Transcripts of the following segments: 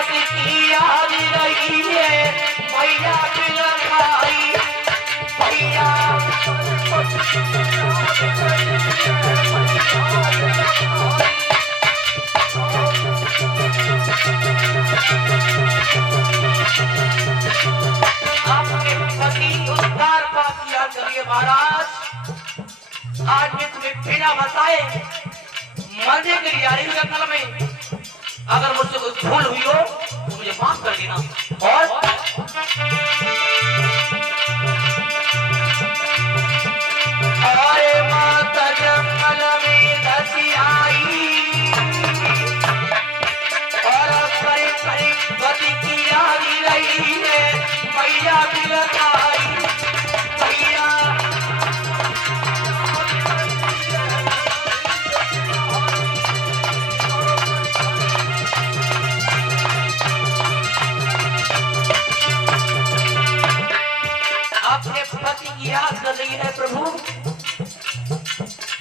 पति की याद रही है मैया बिलखाई भैया आपके पति उद्धार पा किया करिए महाराज। आज मैं तुम्हें बिना बताए मरने के लिए आ रही हूँ जंगल में। अगर मुझसे कोई भूल हुई हो तो मुझे माफ कर देना। और अरे माता जंगल में धसी आई और करीब करीब पति की याद रही है मैया बिलखाई भैया अपने पति की याद कर रही है प्रभु।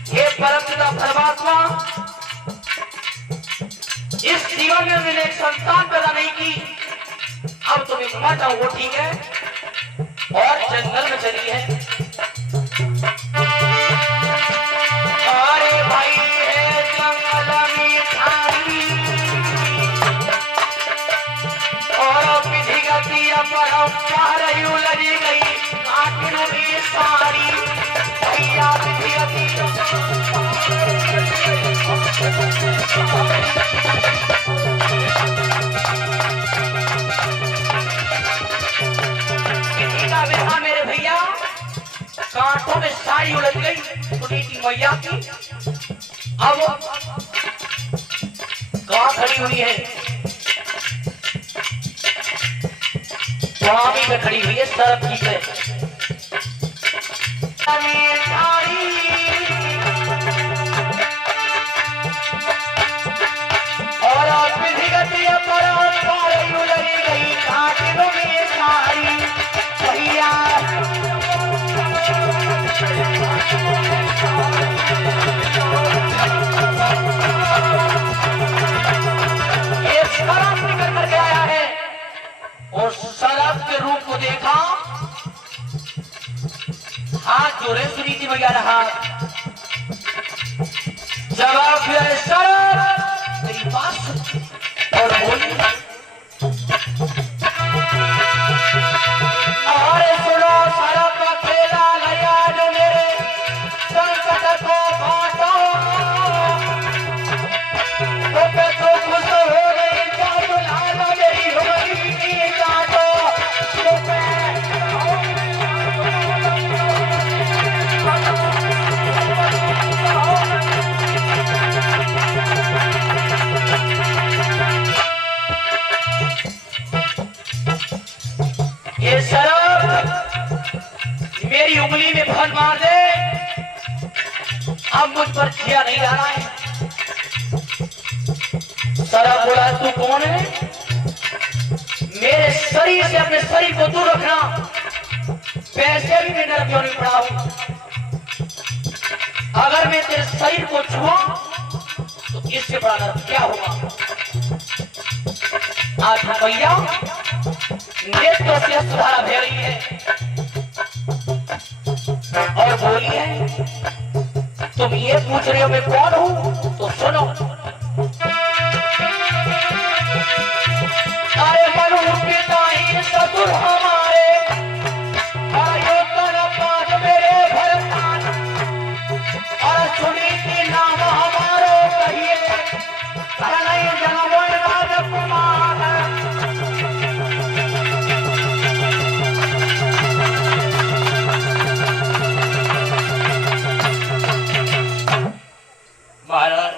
हे परमपिता परमात्मा, इस जीवन में मैंने एक संतान पैदा नहीं की, अब तुम्हें मर जाओ वो ठीक है, और जंगल में चली है। अरे भाई है जंगल में ठाई और विधि गति अपरंपार लगी गई काटने में सारी भैया विधि गति मेरे भैया कांटों में साड़ी उलझ गई पुनीति मैया की। अब कहां खड़ी हुई है? स्वामी पे खड़ी हुई है सड़क की पे। और विधि गति अपरंपार लगी गई काटने में साड़ी भैया ये शराब निकल करके आया है और शराब के रूप को देखा, हाथ जोड़े सुनीति मैया रहा। जवाब दिया शराब मेरी बात और बोली अरे सुनो शराब का खेला लया जो मेरे संकट को बांटो तो खुश हो गई तो लाल मेरी होली की काटो ये शराब मेरी उंगली में फल मार दे, अब मुझ पर जिया नहीं रहा है। शराब बोला तू कौन है? मेरे शरीर से अपने शरीर को दूर रखना, पैसे भी मैं नरक क्यों नहीं पड़ा हूं। अगर मैं तेरे शरीर को छुआ तो इससे बड़ा नरक क्या होगा। आज भैया नेत्र से सुधारा दे रही है और बोली है तुम ये पूछ रहे हो मैं कौन हूं, तो सुनो। अरे मनु पिता ही ससुर हमारे मेरे भरतान और सुनीति नाम हमारो कहिए जन्म राजकुमार। महाराज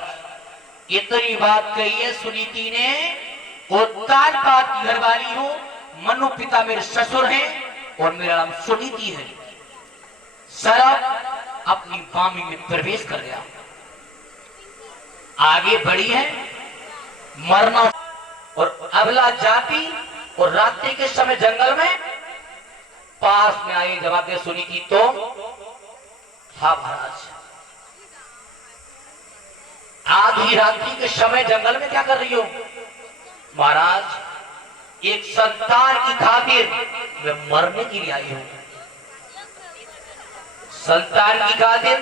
इतनी बात कही है सुनीति ने, उत्तान बात की घरवाली हो, मनु पिता मेरे ससुर हैं और मेरा नाम सुनीति है। शराब अपनी वामी में प्रवेश कर गया, आगे बढ़ी है मरना और अबला जाति और रात्रि के समय जंगल में पास में आई। जवाब दे सुनीति तो हाँ महाराज। आधी रात्रि के समय जंगल में क्या कर रही हो? महाराज एक संतान की खातिर मैं मरने के लिए आई हूं। संतान की खातिर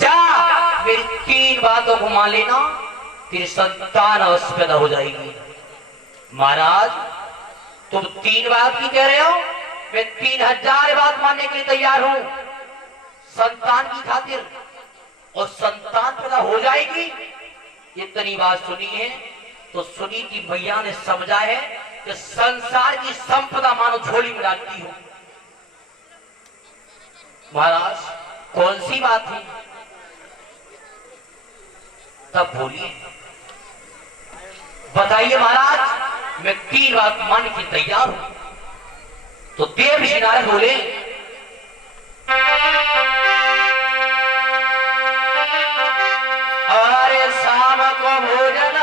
जा मेरी 3 बातों को मान लेना, तेरी संतान अवश्य पैदा हो जाएगी। महाराज तुम 3 बात की कह रहे हो, मैं 3000 बात मानने के लिए तैयार हूं संतान की खातिर, और संतान पैदा हो जाएगी। इतनी बात सुनी है तो सुनी कि भैया ने समझा है कि संसार की संपदा मानो झोली में डालती हो। महाराज कौन सी बात थी, तब बोलिए, बताइए महाराज, मैं 3 बात मानने की तैयार हूं। तो देव नारद बोले, अरे शाम को भोजन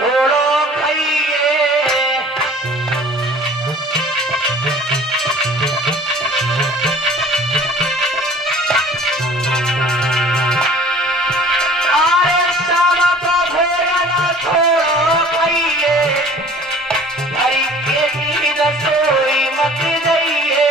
थोड़ो खाइए, अरे शाम को भोजन थोड़ो खाइए, भरी पेटी रसोई मत जाइए।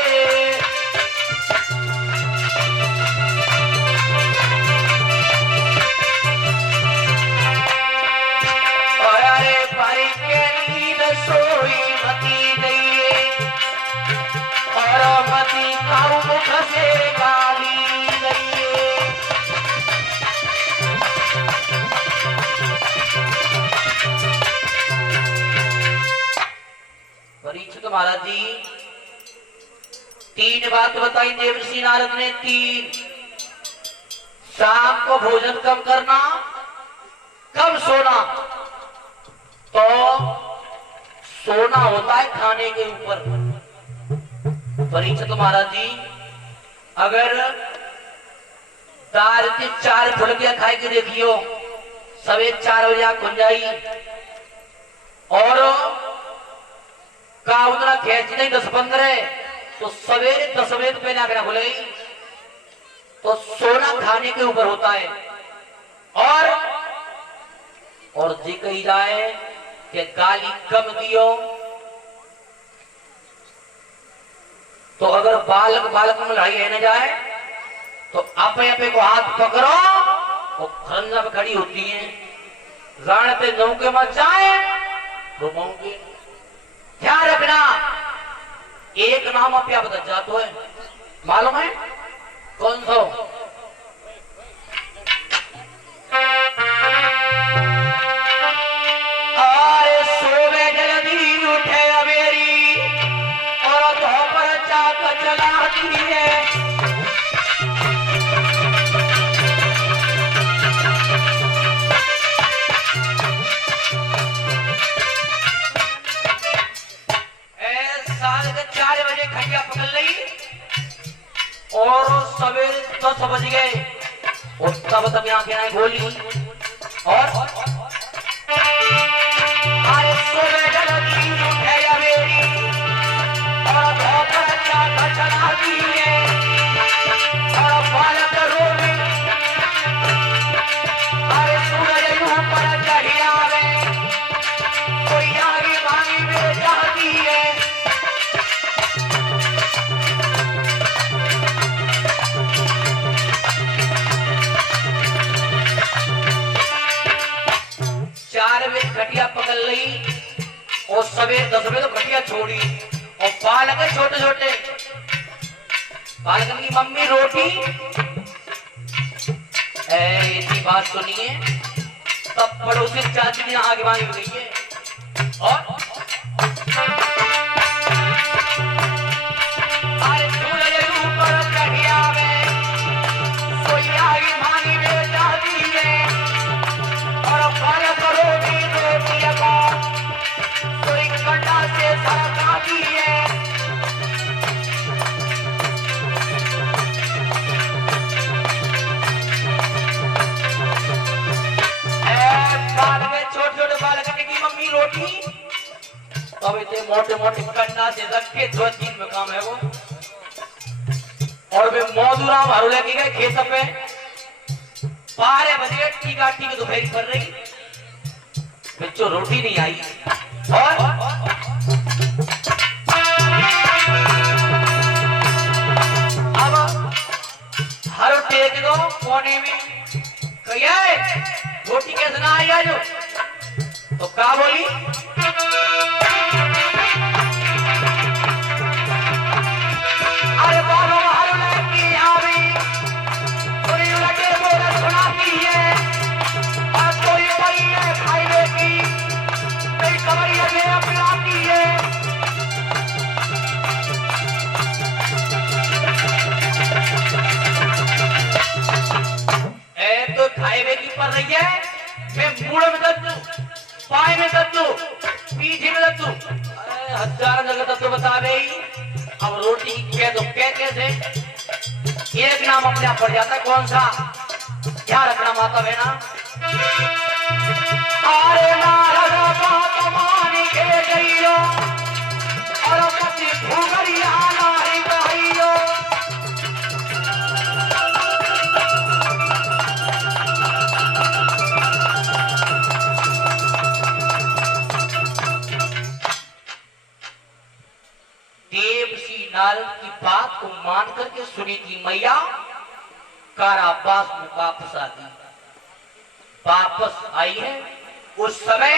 सोई मती गई और मती खाऊ मुख से गाली गई। परीक्षित महाराज जी 3 बात बताई देवर्षि नारद ने। 3, शाम को भोजन कम करना, कम सोना। तो सोना होता है खाने के ऊपर। परीक्षित महाराज जी अगर दाल के 4 फुलकियां खाए के देखियो, सवेरे 4 बजे आंख खुल जाई और का उतना खेच नहीं 10-15, तो सवेरे 10 बजे तो पहले आंख खुल गई। तो सोना खाने के ऊपर होता है। और जी कही जाए कि गाली कम दियो, तो अगर बालक में लड़ाई है न जाए तो आपे आपे को हाथ पकड़ो और खरंजा पे खड़ी होती है, राण पे नौके मत जाए रुकोगे। ध्यान रखना, एक नाम आप क्या बदल जाते है मालूम है कौन सा? खटिया पकड़ ली और सवेरे 10 बज गए और तब आंखें बोली और अरे सुबह जल्दी उठे मेरी और धोकर चाक चला दिए और बालक रोवे, अरे सूरज ऊपर चढ़ी आवे, कोई आगे भागी में जाती है। खटिया पकड़ ली और सवेरे 10 बजे तो खटिया छोड़ी और बालक है छोटे छोटे, बालक की मम्मी रोटी। इतनी बात सुनिए तब पड़ोसी चाची ने आगे मांगी गई है और ऊपर चढ़िया में सोई आगे मांगी में जाती है और बालक रोटी से सरकाती है। छोटे छोटे बालक की मम्मी रोटी, अब इतने मोटे मोटे कंडा से रखे 2-3 में काम है वो। और वे मौजूराम हरू लेके गए खेत पे, 12 बजे टीका दोपहरी कर रही, जो रोटी नहीं आई। और अब हर टेक दो कोने में, कहिए रोटी कैसे ना आई आज? तो क्या बोली? अरे बाबा हर लड़की आवी पूरी लगे बोले सुनाती है, और कोई परी है खाइले की मेरी कमरिया में पिलाती है। तो खाइले की पर रही है, मैं मुड़ में दर्द दूं, पाए में दर्द दूं, पीछे में दर्द दूं, हजार जगह तो बता गई। अब रोटी क्या तो क्या कैसे एक नाम अपने आप पड़ जाता है, कौन सा? क्या रखना माता बहना? अरे नारद बात मान के गईयो और पति भूगरिया नारी गईयो। देवसी नारद की बात को मान करके सुनी थी मैया कारावास में वापस आ गई। वापस आई है, उस समय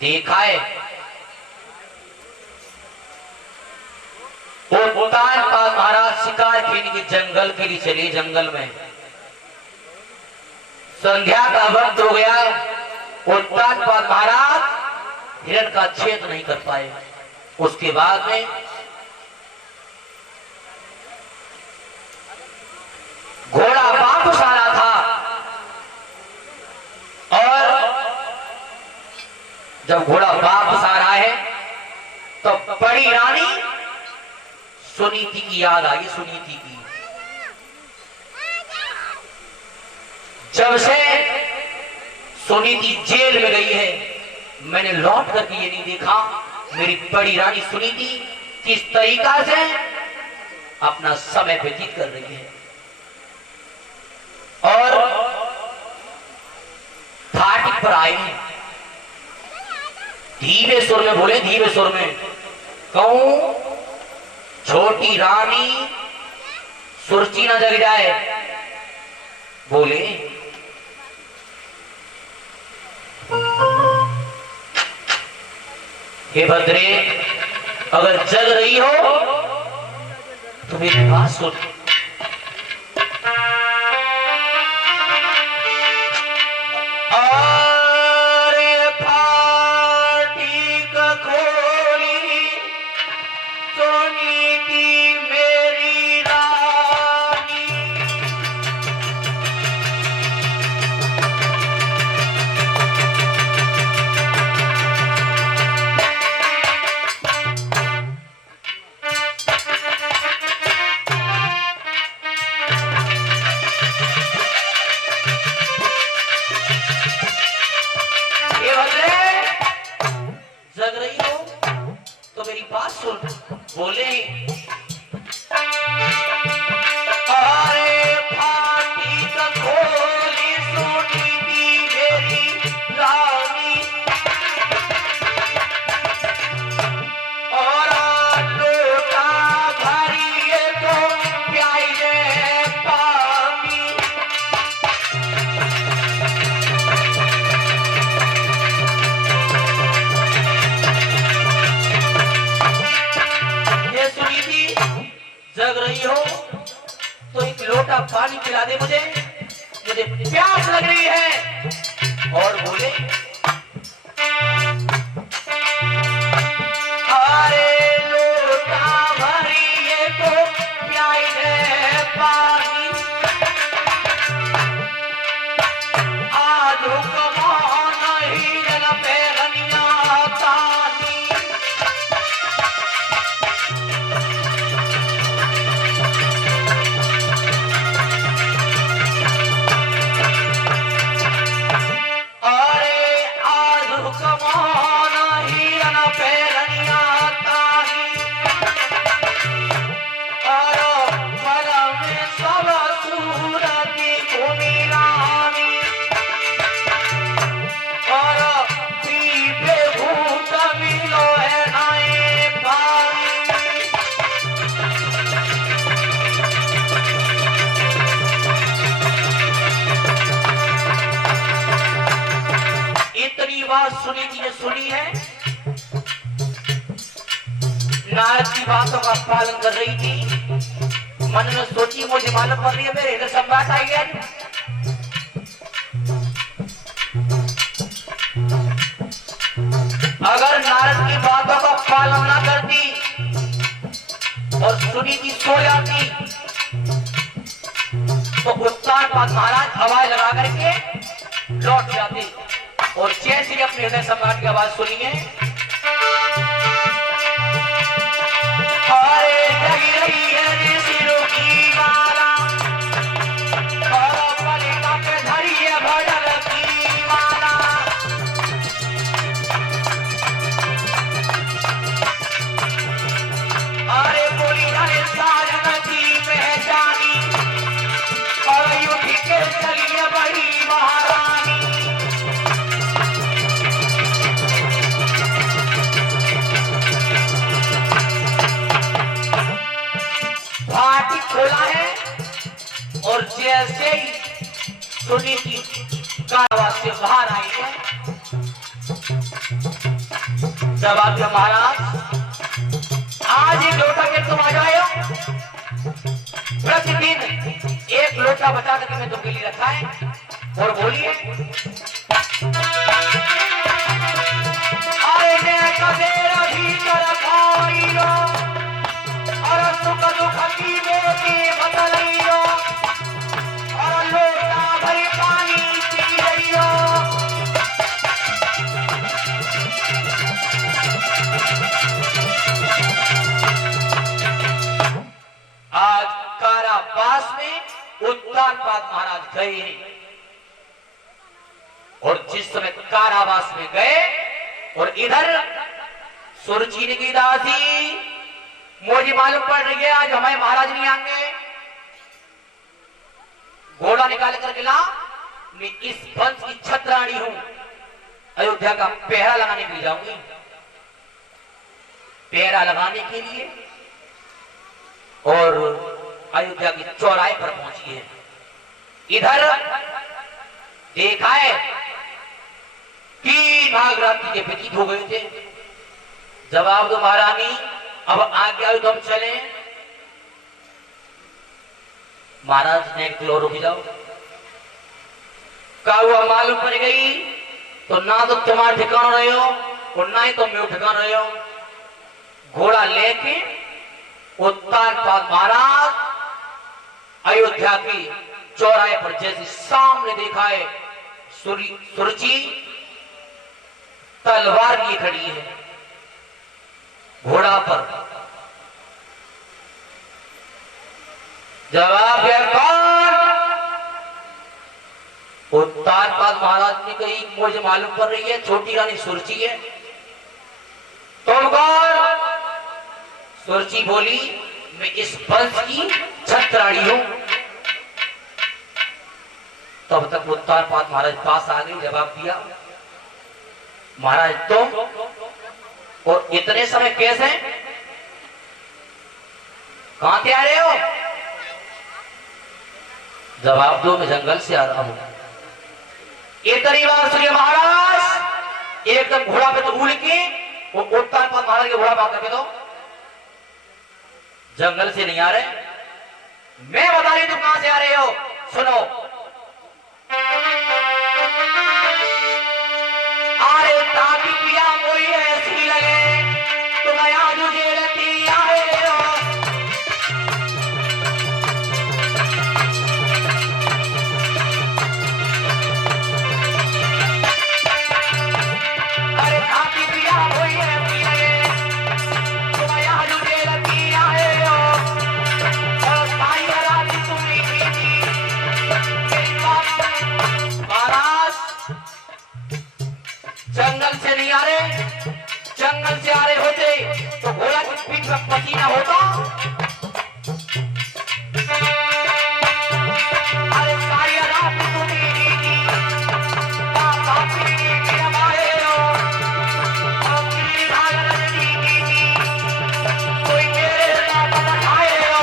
देखा है वो तानपाल महाराज शिकार खेलने के जंगल के लिए चले। जंगल में संध्या का वक्त हो गया, वो तानपाल महाराज हिरण का छेद नहीं कर पाए। उसके बाद में घोड़ा वापस आ रहा था, और जब घोड़ा वापस आ रहा है तो बड़ी रानी सुनीति की याद आई। सुनीति की जब से सुनीति जेल में गई है, मैंने लौट करके ये नहीं देखा मेरी बड़ी रानी सुनीति किस तरीका से अपना समय व्यतीत कर रही है। और फाटक पर आए हैं, धीरे सुर में बोले, धीरे सुर में, कहूं छोटी रानी सुरची न जग जाए। बोले हे भद्रे, अगर जग रही हो तो मेरी बात सुन। अरे फाटक खोली सुनीति मेरी रानी, जग रही हो तो मेरी बात सुन। बोले अरे फाटक खोली सुनीति मेरी रानी, और लोटा भरिए तो प्याई दे पानी। जग रही हो तो एक लोटा पानी पिला दे मुझे, मुझे प्यास लग रही है। और बोले अरे लोटा भरिए तो प्याई दे पानी, आज हुक्म नहीं जन पे रनिया तानी। अरे बात सुनी जी ने सुनी है। नारद की बातों का पालन कर रही थी। मन में सोची मुझे मालूम पड़ रही है मेरे हृदय सम्राट आई गया। अगर नारद की बातों का पालन ना करती और सुनी थी सो जाती तो उत्तानपाद महाराज हवाएं लगा करके लौट जाते और जैसे ही अपने हृदय सम्राट की आवाज सुनी है, अरे जग रही है ऋषियों की माला, पलिका पे धरी है भजन की माला। अरे बोली जाए साजन की पहचानी और युद्ध के चलिए बड़ी महारानी। भाटी खोला है और जैसे ही सुनी की कारवां से बाहर आई है, जवाब दिया महाराज आज एक लोटा के तुम आ जाओ, प्रतिदिन एक लोटा बचा करके मैं तुमके लिए रखा है। और बोलिए अरे कदेर भीतर खाइलो और सुख दुख की मोती बदलियो और लोटा भरी पानी पी लियो। आज कारावास में उत्तानपाद महाराज गए हैं और जिस समय कारावास में गए और इधर सुरचीन की दासी मुझे मालूम पड़ रही है आज हमारे महाराज नहीं आएंगे, घोड़ा निकाल करके ला, मैं इस वंश की छत्राणी हूं, अयोध्या का पहरा लगाने के लिए जाऊंगी। पहरा लगाने के लिए और अयोध्या के चौराहे पर पहुंची है। इधर देखा है 3 नागरात्रि के व्यतीत हो गए थे। जवाब दो महारानी, अब आगे आयो तो हम चले। महाराज ने एक रुक जाओ, का हुआ मालूम पड़ गई तो ना तो तुम्हारा ठिकाना रहे हो और ना ही तुम मेरे ठिकाना रहे हो। घोड़ा लेके उत्तानपाद महाराज अयोध्या की चौराहे पर जैसे सामने देखा है सुरुचि तलवार लिए खड़ी है घोड़ा पर। जवाब है कौन? उत्तानपाद महाराज ने कही मुझे मालूम पड़ रही है छोटी रानी सुरुचि है। तुम कौन? सुरुचि बोली मैं इस वंश की छत्राणी हूं। तब तक उत्तानपाद महाराज पास आ गई, जवाब दिया महाराज तुम और इतने समय कैसे कहां से आ रहे हो? जवाब दो मैं जंगल से आ रहा हूं। इतनी बार सुनिए महाराज, एकदम घोड़ा पे तो उड़ के वो उत्तानपाद महाराज के घोड़ा बात करके दो, जंगल से नहीं आ रहे, मैं बता रही तुम कहां से आ रहे हो। सुनो, अरे ताकि पिया कोई ऐसी लगे तुम आज जेलती आए हो। अरे ताकि पिया कोई ऐसी लगे तुम आज जेलती आए हो। और साई रात तुम लिखी थी मेरी बात। महाराज जंगल से नहीं आ रहे, जंगल से आ रहे होते तो घोड़ा की पीठ पर पसीना होता। अरे सारी रात तुम लिखी थी कोई मेरे नाम बताए हो।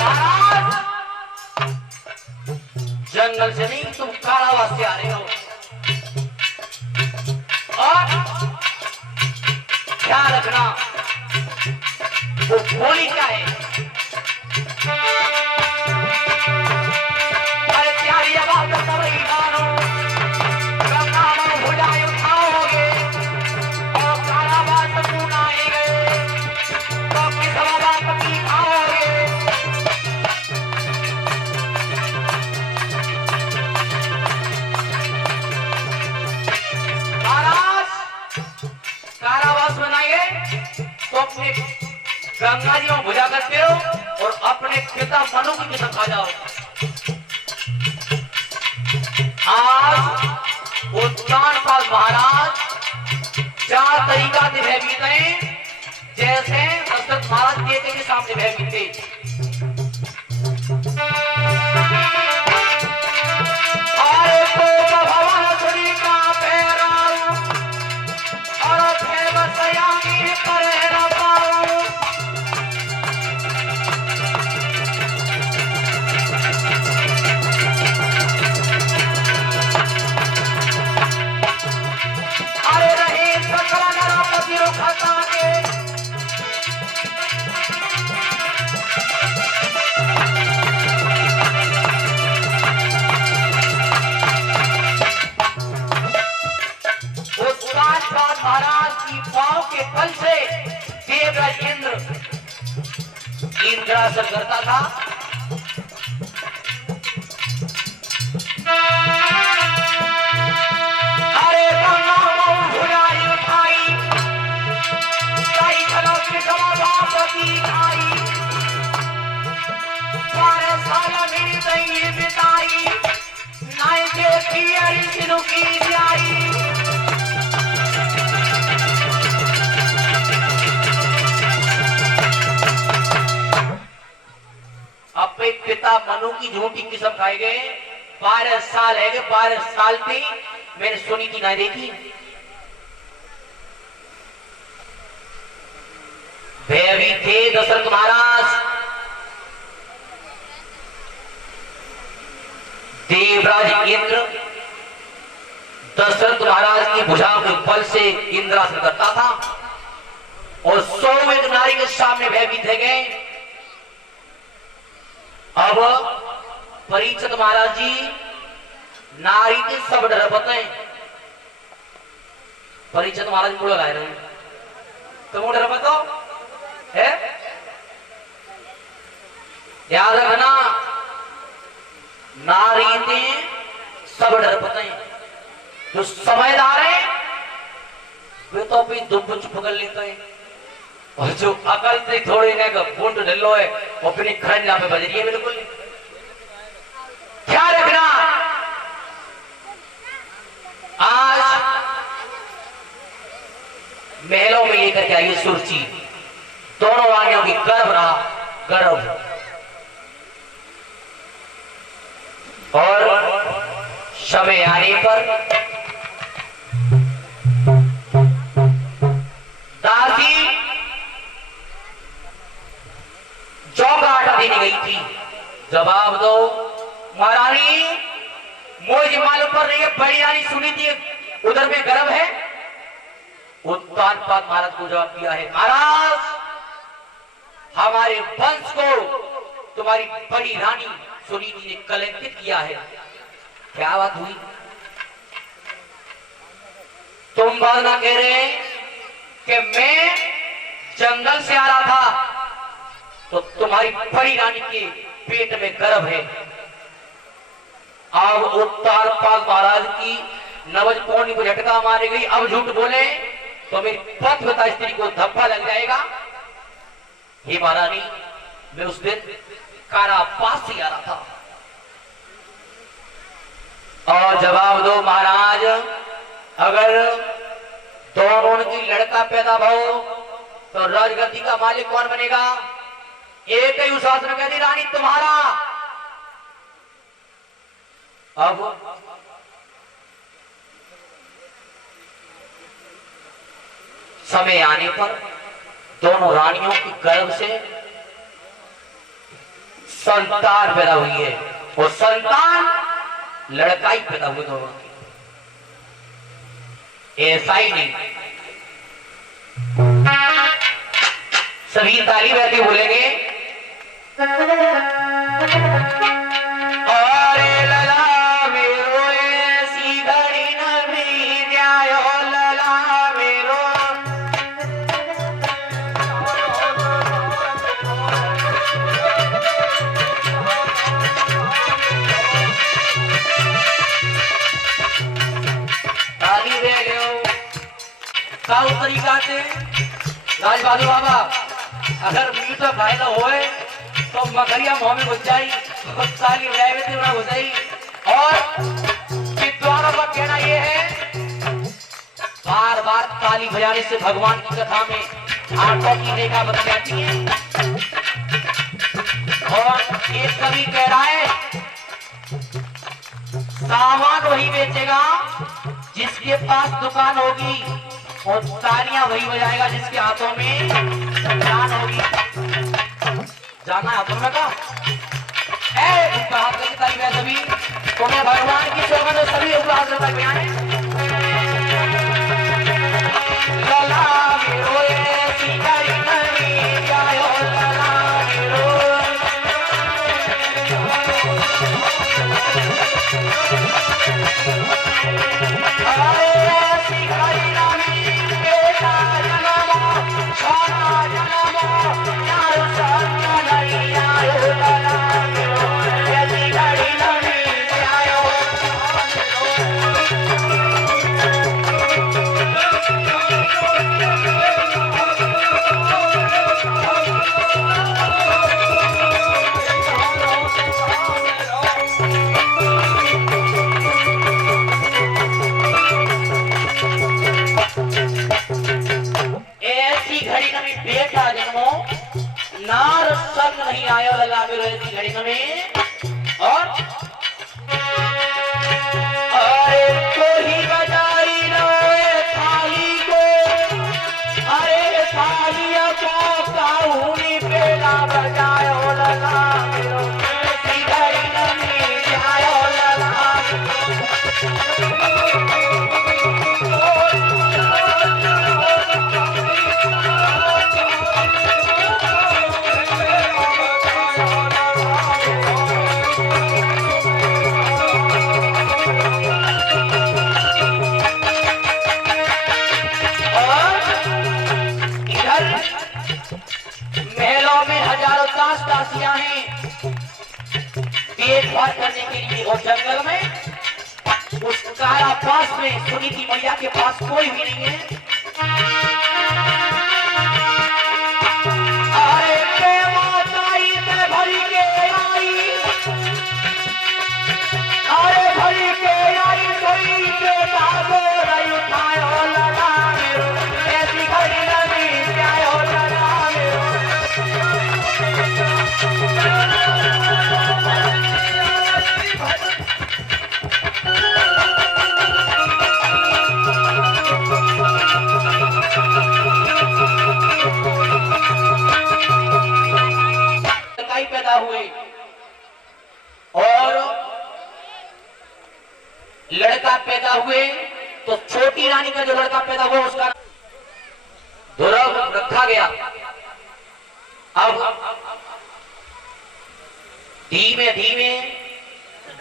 महाराज जंगल से नहीं, तुम कारावास से आ रहे हो। और ख्याल रखना, वो बोली क्या है? अरे प्यारी आवाज सब ही मानो, गंगा में भुजाएं उठाओगे और कारावास तुम आएंगे तो किस बात की खाओगे? कारावास बनाइए तो अपने गंगा जी में भुजा करते हो और अपने पिता मनु की कसम खा जाओ। आज उत्तानपाद महाराज 4 तरीका से भयभीत हैं, जैसे दशरथ महाराज देते के सामने भयभीत थे। महाराज की पांव के बल से देवराज इंद्रासन करता था। अरे गंगा भुजाएं उठाई, कई घरों की समाधान खाई, 12 साल मेरी दही बिताई, नाई देखी अरिंद की जाई। अपने पिता मनु की झूठी किस्म खाए गए। 12 साल है, 12 साल थी, मैंने सुनी थी ना देखी। भयभी थे दशरथ महाराज, देवराज इंद्र दशरथ महाराज की भुजाओं के बल से इंद्रासन करता था और 100 नारी के सामने भयभीत है गए। अब परीक्षित महाराज जी नारी के सब डर बताए। परीक्षित महाराज मुड़ लाए रहे तुम डर बताओ है, याद रखना, नारी ने सब डर बताए। जो समझदार है वे तो अपनी दुख चुप कर लेते हैं, और जो अकल से थोड़ी ने बूंद ढिल्लो है वो अपनी खरंजा पे बज रही है। बिल्कुल क्या रखना, आज महलों में लेकर के आई सुरची, दोनों रानियों की गर्भ रहा गर्भ, और समय आने पर दासी चौका आटा देने गई थी। जवाब दो महारानी, मुझे मालूम पड़ रही है बड़ी रानी सुनी थी उधर में गर्भ है। उत्तानपाद महाराज को जवाब दिया है, महाराज हमारे वंश को तुम्हारी बड़ी रानी सुनीति ने कलंकित किया है। क्या बात हुई? तुम बात ना कह रहे कि मैं जंगल से आ रहा था तो तुम्हारी बड़ी रानी के पेट में गर्भ है। अब उत्तानपाद महाराज की नवज पौनी को झटका मारी गई। अब झूठ बोले तो मेरी पतिव्रता स्त्री को धब्बा लग जाएगा। हे महारानी, मैं उस दिन कारावास से आ रहा था। और जवाब दो महाराज, अगर दोनों की लड़का पैदा हो तो राजगद्दी का मालिक कौन बनेगा? एक ही शासन कहती रानी तुम्हारा। अब समय आने पर दोनों रानियों की गर्भ से संतान पैदा हुई है। वो संतान लड़का ही पैदा हुए दोनों, ऐसा ही नहीं। सभी ताली बहती बोलेंगे और लला मेरो ऐसी घड़ी न भी जाए, लला मेरो ताली दे गयो। का तरीका से राज बहादुर बाबा अगर मीठ फायदा होए तो मकरिया मुंह में घुस जाई, सारी घुस जाई। और विद्वानों का कहना यह है बार बार ताली बजाने से भगवान की कथा में आंखों की रेखा बदल जाती है। और एक कवि कह रहा है सामान वही बेचेगा जिसके पास दुकान होगी, और तालियां वही बजाएगा जिसके हाथों में जान होगी। जाना हाथों में का उनका हाथ करके ताली बजा सभी तुम्हें भगवान की सेवा में सभी उपहार तक में आए। लला मेरो ऐसी घड़ी नहीं जायो, लला मेरो ऐसी घड़ी नहीं बेटा जन्मो छोटा जन्मो यार सन्ना नहीं आयो, लला मेरो ऐसी घड़ी नहीं आयो। ऐसी घड़ी में बेटा जन्मो नार संग नहीं आयो, लला मेरो ऐसी घड़ी में। और अरे कोई बजाई रोए थाली को, अरे थालिया को काहुनी पेला बजायो, लला मेरो ऐसी घड़ी में जायो, लला महलों में हजारों दास दासियां हैं पेट भर करने के लिए, और जंगल में उस कारा पास में सुनीति मैया के पास कोई भी नहीं है। अरे प्रेमाताई से भरी के आई, अरे भरी के आई सोई के धागो रही उठायो, लला मेरो ऐसी घड़ी नहीं जायो, लला मेरो पैदा हुए। और लड़का पैदा हुए तो छोटी रानी का जो लड़का पैदा हुआ उसका ध्रुव रखा गया। अब धीमे धीमे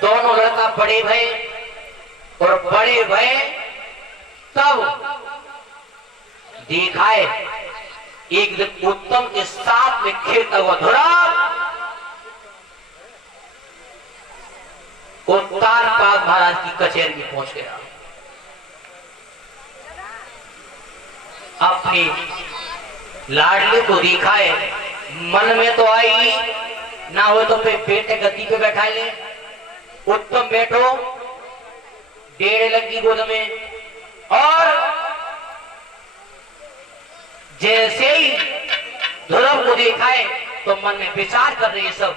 दोनों लड़का बड़े भये, और बड़े भये तब देखा है एक दिन उत्तम के साथ में खेलता हुआ ध्रुव तारपाल महाराज की कचहरी में पहुंच गया। अपने लाडले को देखा है, मन में तो आई ना हो तो बेटे गद्दी पे बैठा ले। उत्तम बैठो, डेढ़ लगी गोद में, और जैसे ही ध्रुव को देखा है तो मन में विचार कर रही सब।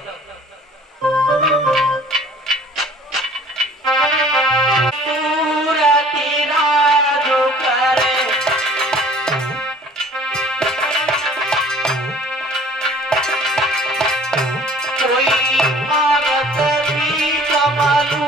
कोई मांगत भी कमालू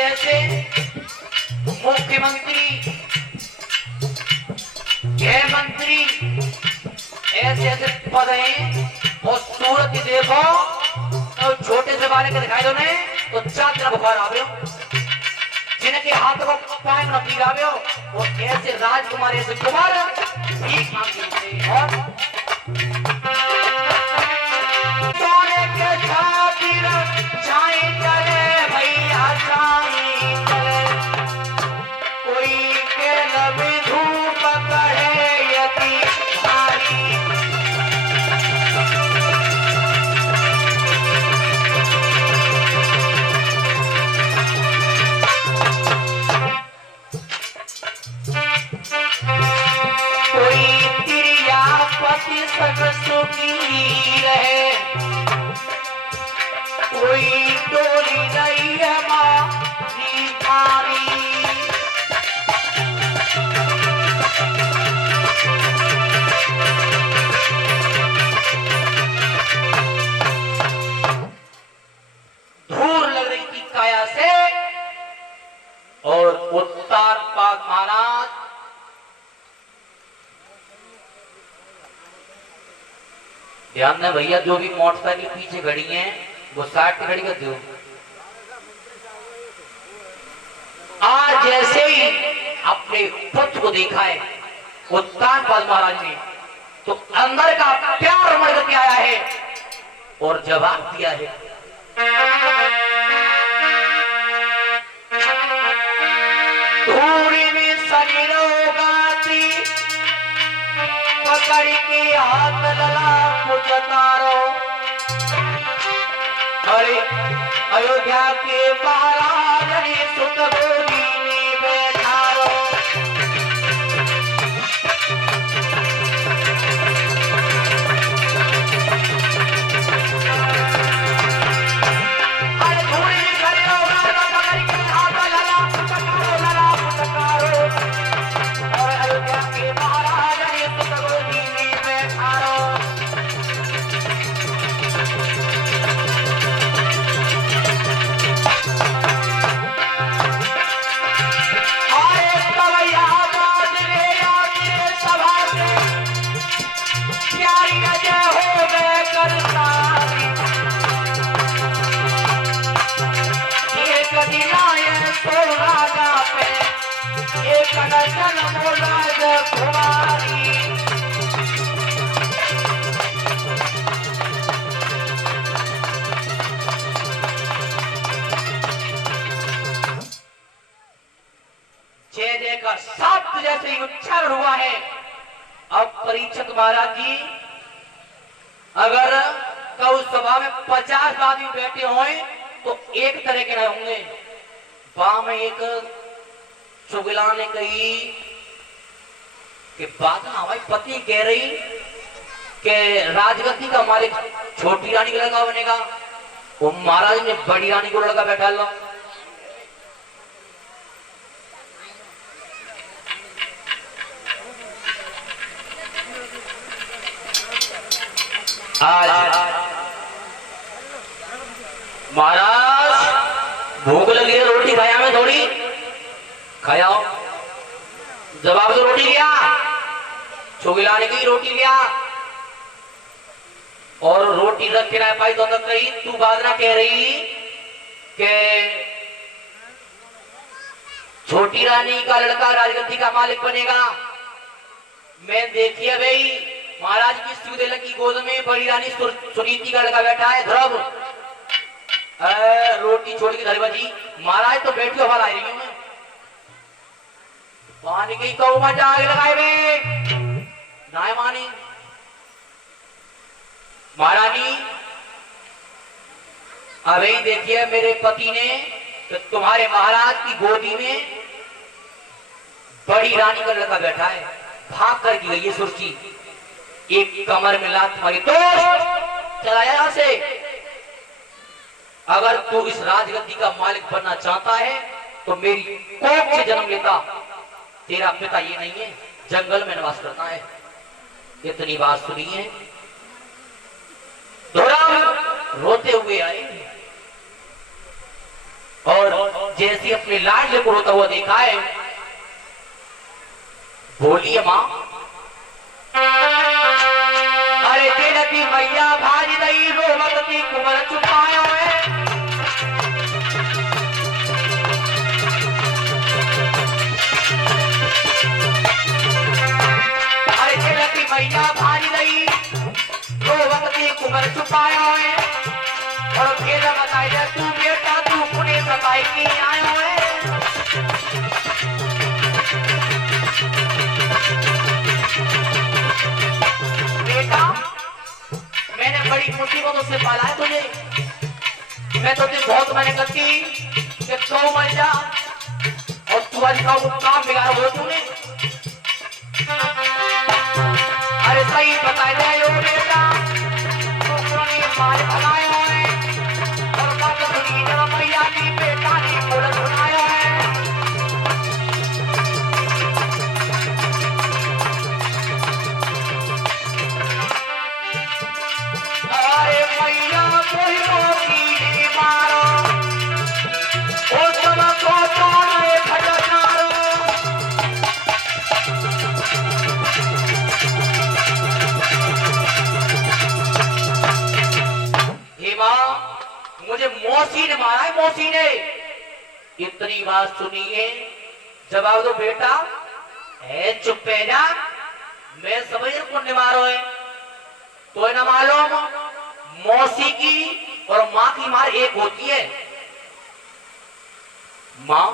ऐसे मुख्यमंत्री, गृह मंत्री, ऐसे ऐसे पद हैं। और सूरत देखो तो छोटे से बालक के दिखाई दो ने तो चार तरफ बुखार आवे हो, जिनके हाथ को पाए न पीगावे हो, और ऐसे राजकुमार ऐसे कुमार भीख मांगते हैं। और सोने के खातिर जाए चले भैया जाए चले, कोई के लबे धूप कढ़े यति भारी। कोई तिरिया पति सग सुखी रहे, कोई डोली नहीं है माँ भारी। धूल लग रही थी काया से, और उत्तर पाक महाराज ध्यान दें भैया, जो भी मोटरसाइकिल पीछे खड़ी हैं वो साइड पे खड़ी कर दो। आज जैसे ही अपने पुत्र को देखा है उत्तानपाद महाराज ने, तो अंदर का प्यार मर करके आया है और जवाब दिया है। धूरी में सगिरो गाती पकड़ के हाथ लला पुचकारो, अरे अयोध्या के महाराज ने सुत गोदी में बैठारो। अरे धूरी में सगिरो गाती पकड़ के हाथ लला पुचकारो, और अयोध्या के महाराज ने सुत गोदी में बैठारो। जय जय का शब्द जैसे ही उच्चारण हुआ है। अब परीक्षित महाराज जी, अगर कौ सभा में 50 आदमी बैठे हों तो एक तरह के होंगे। वहां में एक चुगला ने कही कि बात ना हमारी पत्नी कह रही कि राजगद्दी का मालिक छोटी रानी का लड़का बनेगा, वो महाराज ने बड़ी रानी को लड़का बैठा लो। आज महाराज भूख लगी है, रोटी खाया में थोड़ी खायाओ। जवाब तो रोटी लिया, चुगलाने की रोटी लिया, और रोटी रख के ना पाई तो कही तू बादरा कह रही कि छोटी रानी का लड़का राजगद्दी का मालिक बनेगा। मैं देखिए भाई, महाराज की सूदेला की गोद में बड़ी रानी सुनीति का लड़का बैठा है ध्रुव। रोटी छोड़ के धरबाजी, महाराज तो बैठी हवा ला रही हूं मैं। पानी की कौ मजा आगे लगाए वे नाय मानी। महारानी अभी देखिए, मेरे पति ने तो तुम्हारे महाराज की गोदी में बड़ी रानी का लड़का बैठा है, भाग कर गई ये सुर्ची, एक कमर में लात मारी तो चलाया यहां से। अगर तू इस राजगद्दी का मालिक बनना चाहता है तो मेरी कोख से जन्म लेता। तेरा पिता ये नहीं है, जंगल में निवास करता है। इतनी बात सुनी है, धोराम रोते हुए आए और जैसे अपने लाडले को रोता हुआ देखा है, बोलिए माँ। अरे तेलती मैया भाजी दई रोमती कुमर चुपायो है। अरे तेलती मैया भाजी दई रोमती कुमर चुपायो है। और फिर बताइए तू बेटा तू पुणे सफाई की आयो है। बेटा मैंने बड़ी मुसीबतों से पाला है तुझे। मैं तुझे बहुत मैंने करती कि तू मर जा और तू आज का काम बिगाड़ हो तूने। अरे सही बताए जाए बेटा तू पुणे मार भगायो है। मैया की बेटा ने बोल सुनाया है। अरे मैया कोई मोती मारो ओ तुमको तोड़े फटकारो। हे माँ मुझे मौसी ने मारा है, मौसी ने। इतनी बात सुनी है, जवाब दो बेटा। है चुप है जा, मैं समझ कौन ने मारो है तो है ना मालूम। मौसी की और माँ की मार एक होती है। माँ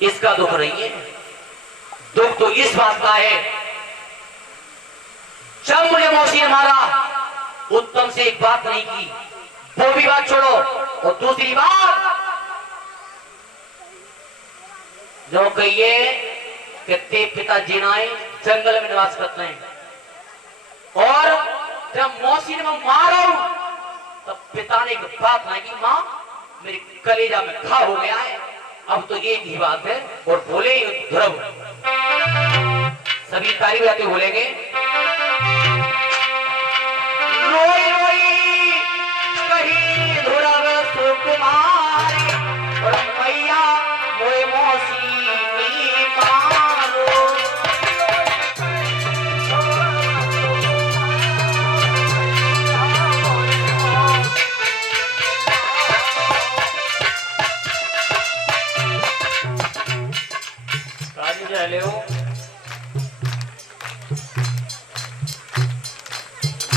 इसका दुख नहीं है, दुख तो इस बात का है जब मुझे मौसी ने मारा उत्तम से एक बात नहीं की, वो भी बात छोड़ो। और दूसरी बात जो कहिए कि ते पिता जीनाए जंगल में निवास करते हैं। और जब मौसी ने मैं मारा तब पिता ने एक बात नहीं की, मां मेरी कलेजा में घा हो गया है, अब तो एक ही बात है। और बोले ध्रुव सभी तारीफ आते बोलेंगे रोई रोई कहीं ध्रुव सुकुमारी और मैया मोए मौसी की मारो।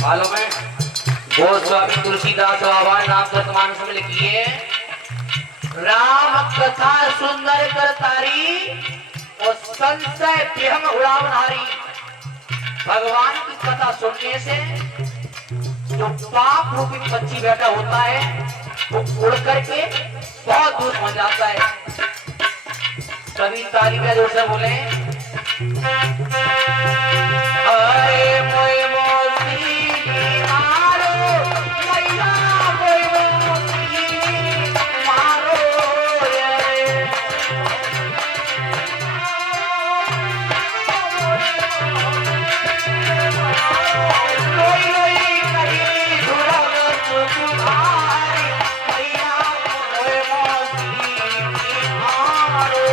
मालूम है गोस्वामी तुलसीदास बाबा नाम वर्तमान में लिखी है राम कथा सुंदर कर तारी और संशय विहंग उड़ाव नारी। भगवान की कथा सुनने से जो पाप रूपी पक्षी बैठा होता है वो उड़ करके बहुत दूर पहुंच जाता है। सभी तारीफ जोर से बोले अरे मोए मौसी मारो मैया मोए मौसी मारो रोई रोई कहीं ध्रुव सुकुमारी मैया मोए मौसी मारो।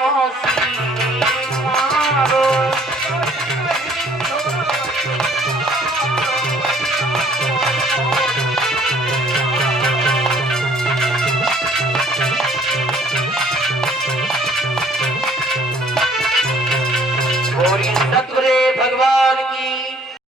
मौसी मारो गोरी